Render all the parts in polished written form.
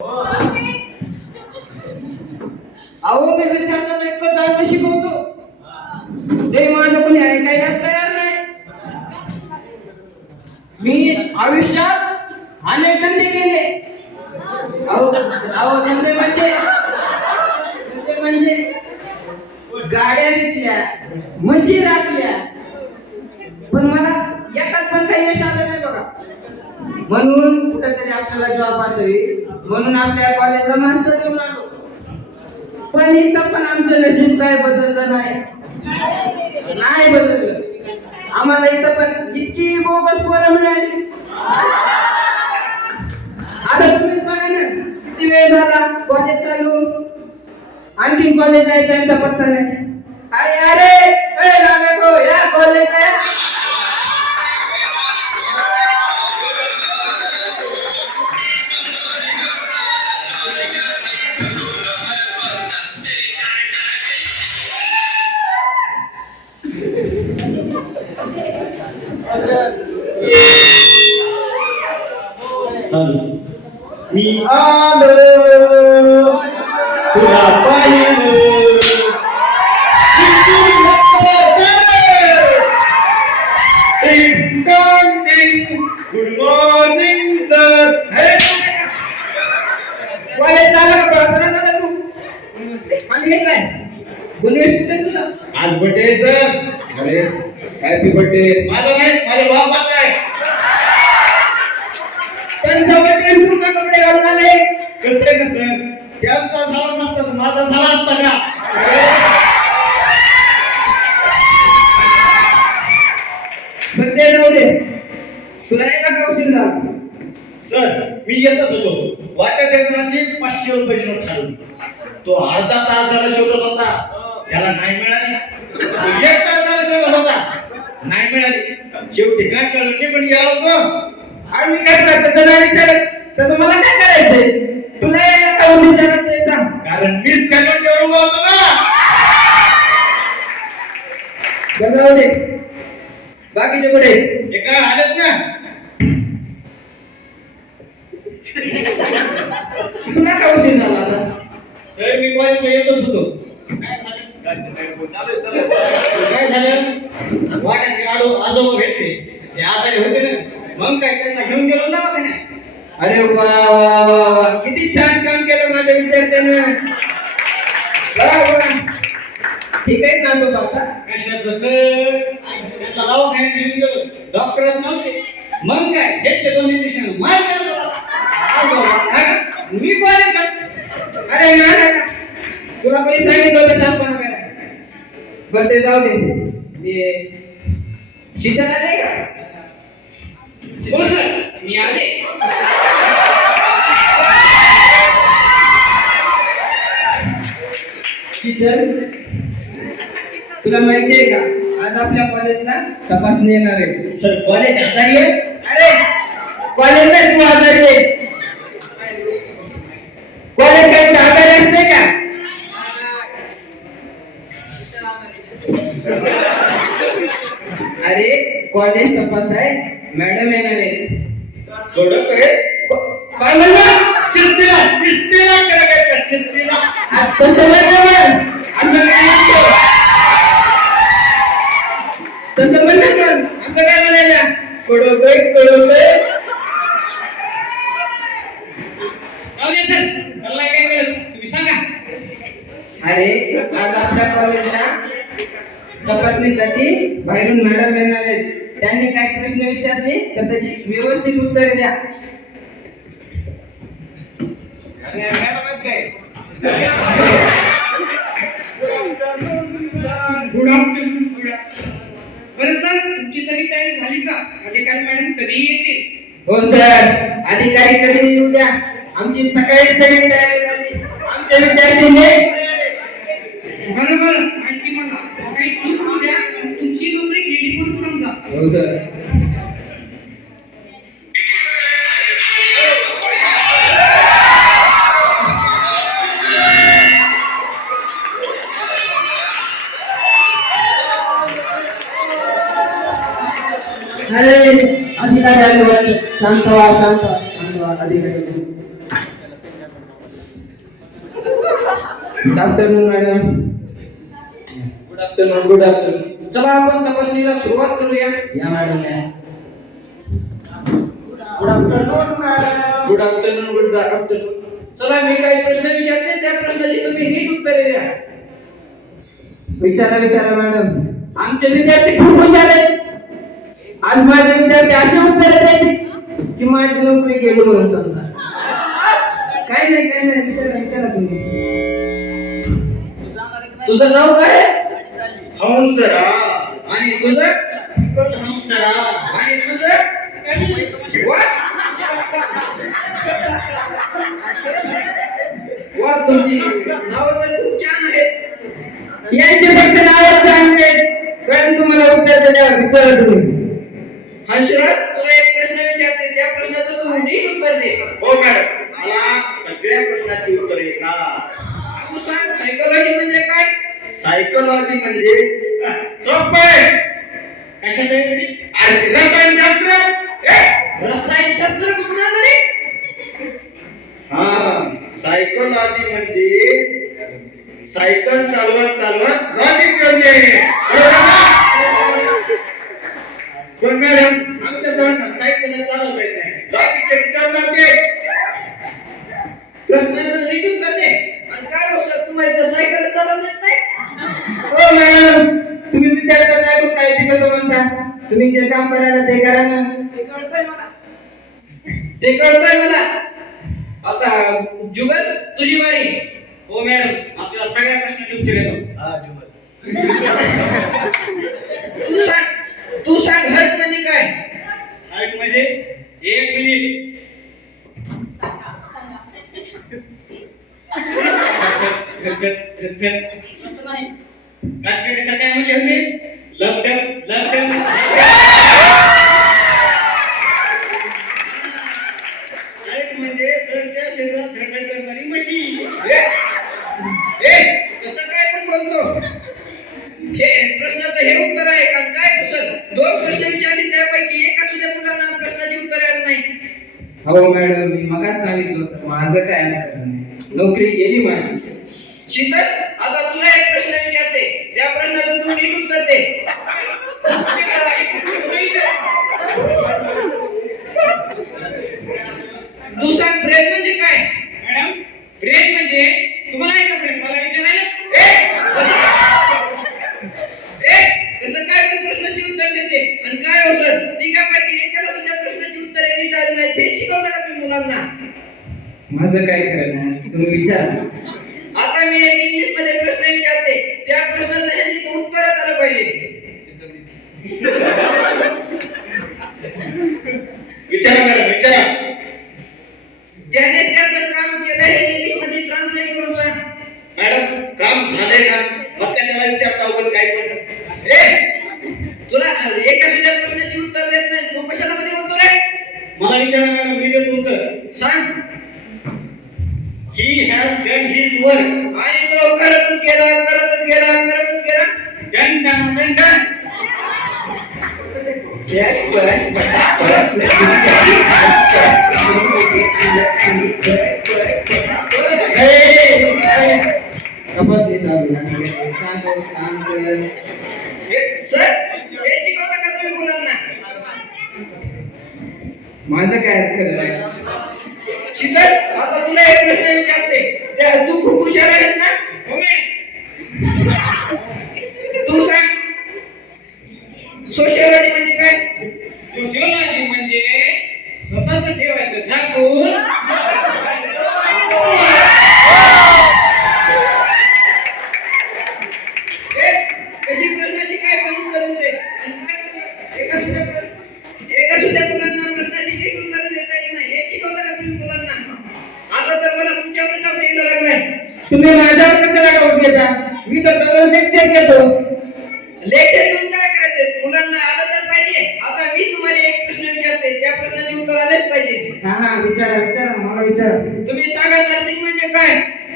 अहो मी विद्यार्थ्यांना इतकं चांगलं शिकवतो ते माझं कोणी ऐकायलाच तयार नाही. मी आयुष्यात अनेक धंदे केले. अहो अहो धंदे म्हणजे गाड्या विकल्या, म्हशी राखल्या, पण मला याच्यात पण काही यश आलं नाही बघा. म्हणून कुठेतरी आपल्याला जॉब असावी म्हणून आपल्या कॉलेजला मास्टर घेऊन आलो. पण इथं पण आमचं नशीब काय बदललं नाही बदललं. आम्हाला इथं पण इतकी बोगस पोरं मिळाली. आता तुम्हीच बघा ना, किती वेळ झाला कॉलेज चालू, आणखीन कॉलेज जायचा यांचा पत्ता नाही. अरे अरे या कॉलेज आहे. मी आलो तुला पाहिलं गुड मॉर्निंग सर. कॉलेज झालं का तू? आणि हे काय गुणवेश तुझा? आज बर्थडे सर. अरे हॅपी बर्थडे. माझा नाही, माझ्या बापाचा आहे. त्यांचा बर्थडे पूर्ण कपडे घालून आले. कसं आहे ना सर, त्यांचा झाला नसता माझा झाला असता का? बर्थडे जाऊ दे, तुला एका कौशल झाला. सर मी येतच होतो, वाट्या देशनाची 500 रुपयाची नोट खाली. तो अर्धा तास झाला शोधत होता, त्याला नाही मिळाली. एक तास झाला शोधत होता, नाही मिळाली. शेवटी काय कळलं मी पण गेला होतो. आणि मी काय करतो तुला विचारत तसं मला काय करायचंय? तुला एका विचारायचंय सांग. कारण मीच कॅलेंडर उभा होतो ना. जाऊ दे, बाकीचे कुठे? हे काय आलेत ना. तुला काय उशीर झाला आता? सर मी कॉलेजला येतच होतो. काय झालं, वाट्यात आजोबा भेटले, ते आजारी होते ना, मग काय त्यांना घेऊन गेलो ना का नाही. अरे वा वा वा वा, किती छान काम केलं माझ्या विद्यार्थ्यानं. ठीक आहे ना तो आता कशाचं सर, त्यांना दवाखान्यात घेऊन गेलो, डॉक्टरच नव्हते. मग काय घेतले 2 इंजेक्शन मार मी कॉलेज अरे ना तुला कोणी सांगितलं होतं शांतपणा करायला? बरं ते जाऊ दे. शीतल आले का? हो सर मी आले. शीतल तुला माहिती आहे का, आज आपल्या कॉलेजला तपासणी येणार आहे. सर कॉलेज आजारी आहे. अरे कॉलेज नाही, तू आजारी आहे. कॉलेज काही आजारी असते का? अरे कॉलेज तपास आहे, मॅडम येणार आहे. थोडं करे काय म्हणला? शिस्तीला शिस्तीला करायचं, शिस्तीला. तसं म्हणलं काय म्हणायला? कळवतोय सर, मला काय कळलं तुम्ही सांगा. अरे आज आपल्या कॉलेजला तपासणीसाठी बाहेरून मॅडम येणार आहेत. त्यांनी काय प्रश्न विचारले तर त्याची व्यवस्थित उत्तरे द्या. Good afternoon. बरं सर तुमची सगळी तयारी झाली का? अधिकारी मॅडम कधी येते? हो सर, अधिकारी कधी येऊ द्या, आमची सकाळी सगळी तयारी झाली. आमच्या विद्यार्थ्यांनी बरोबर आणखी मला काही चूक होऊ द्या, तुमची नोकरी गेली म्हणून समजा. हो सर. अरे अधिकारी आले वाटतं. शांत व्हा अधिकारी. Good afternoon madam. Good afternoon. Good afternoon. चला आपण तपासणीला सुरुवात करूया. या मॅडम या. Good afternoon madam. Good afternoon. Good afternoon. चला मी काही प्रश्न विचारते त्या प्रश्नाची तुम्ही नीट उत्तरे द्या. विचारा विचारा मॅडम. आमचे विद्यार्थी खूप हुशार आहेत. आज माझे विद्यार्थी असे उत्तर द्यायचे की माझी नोकरी गेली म्हणून समजा. काय नाही विचारा विचारा तुम्ही. तुझं नाव काय? हंसरा. आणि तुझं? हंसरा. आणि तुझं? वा वा, तुमची नाव तर खूप छान आहेत. यांचे फक्त नावच सांगते कारण तुम्हाला उत्तर देण्यावर विचारा तुम्ही. हंसराज, तुला एक प्रश्न विचारते त्या प्रश्नाचं तू नीट उत्तर दे. हो मॅडम, मला सगळ्या प्रश्नाची उत्तर येतात. तू सांग, सायकोलॉजी म्हणजे काय? सायकोलॉजी म्हणजे सोपं कशात रसायनशास्त्र. रसायनशास्त्र कुठलं तरी? हा, सायकोलॉजी म्हणजे सायकल चालवत लॉजिक शोधणे. पण मॅडम, आमच्या सरांना सायकल चालवता येत नाही. लॉजिकचे विचार करते. प्रश्नाचं नीट उत्तर दे. आणि काय होतं, तुम्हाला इथं सायकल चालवता येत नाही? हो मॅडम, तुम्ही विद्यार्थ्यांना ऐकून काय तिकडं म्हणता. तुम्ही जे काम करायला ते करा ना. ते कळतंय मला. ते कळतंय मला. आता जुगल, तुझी बारी. हो मॅडम, आपल्याला सगळ्या प्रश्नाची उत्तर येतो. तू सांग हर्ट म्हणजे काय? हाईट म्हणजे 1 मिनिट. काय म्हणले होते? लक्षण. हाईट म्हणजे सरच्या शरीरात धडधड करणारी मशीन. कसं काय पण बोलतो? हे प्रश्नाचं हे उत्तर आहे का? काय कुशल? 2 प्रश्न विचारले त्यापैकी एका सुद्धा मुलांना प्रश्नाची उत्तर आली नाही. हो मॅडम, मी मगाच सांगितलं होतं माझं काय आज करणार नाही. नोकरी गेली माझी. शीतल, आता तुला एक प्रश्न विचारते त्या प्रश्नाचं तू नीट उत्तर दे. तू सांग ब्रेन म्हणजे काय? मॅडम, ब्रेन म्हणजे तुम्हाला आहे का ब्रेन? मला विचारायला कसं काय पण प्रश्नाची उत्तर देते आणि काय होतं तिघापैकी एकाला तुझ्या प्रश्नाची उत्तरे नीट आली नाही ते शिकवणार का तुम्ही मुलांना? माझं काय करणार तुम्ही विचारा. आता मी एक इंग्लिश मध्ये प्रश्न विचारते त्या प्रश्नाचं ह्यांनी उत्तर आलं पाहिजे. विचारा मॅडम, विचारा. ज्याने त्याचं काम केलं हे इंग्लिश मध्ये ट्रान्सलेट करून सांग. मॅडम, काम झालंय का? मग कशाला विचारता उगाच काही पण? तुला एका सुद्धा प्रश्नाची उत्तर देत नाही तू कशाला मध्ये बोलतो रे? मला विचारा मॅडम, मी देतो उत्तर. सांग. He has done his work. आणि तो करतच गेला. Done, done, done, done. Sir, हे शिकवता का तुम्ही मुलांना? माझं काय खरं. शीतल, आता तुला एक प्रश्न विचारते त्या तू खूप हुशार आहेस ना? हो मी. तू सांग सोशियोलॉजी म्हणजे काय? सोशिओलॉजी म्हणजे स्वतःच ठेवायचं झाकून. कशी प्रश्नाची काय पण उत्तर देते आणि काय एका सुद्धा मुलांना प्रश्नाची नीट उत्तर देता येत नाही हे शिकवता का तुम्ही मुलांना? आता तर मला तुमच्यावर डाऊट यायला लागलाय. तुम्ही माझ्यावर कशाला डाऊट घेता? मी तर दररोज लेक्चर घेतो. लेक्चर घेऊन काय करायचं? मुलांना आलं तर पाहिजे. आता मी तुम्हाला एक प्रश्न विचारते त्या प्रश्नाचे उत्तर आलेच पाहिजे. हा विचारा मला विचारा. तुम्ही सांगा नर्सिंग म्हणजे काय?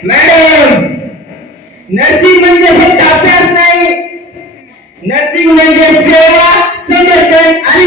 मॅडम, नर्सिंग म्हणजे हे अभ्यास नाही. नर्सिंग म्हणजे सेवा, संरक्षण आणि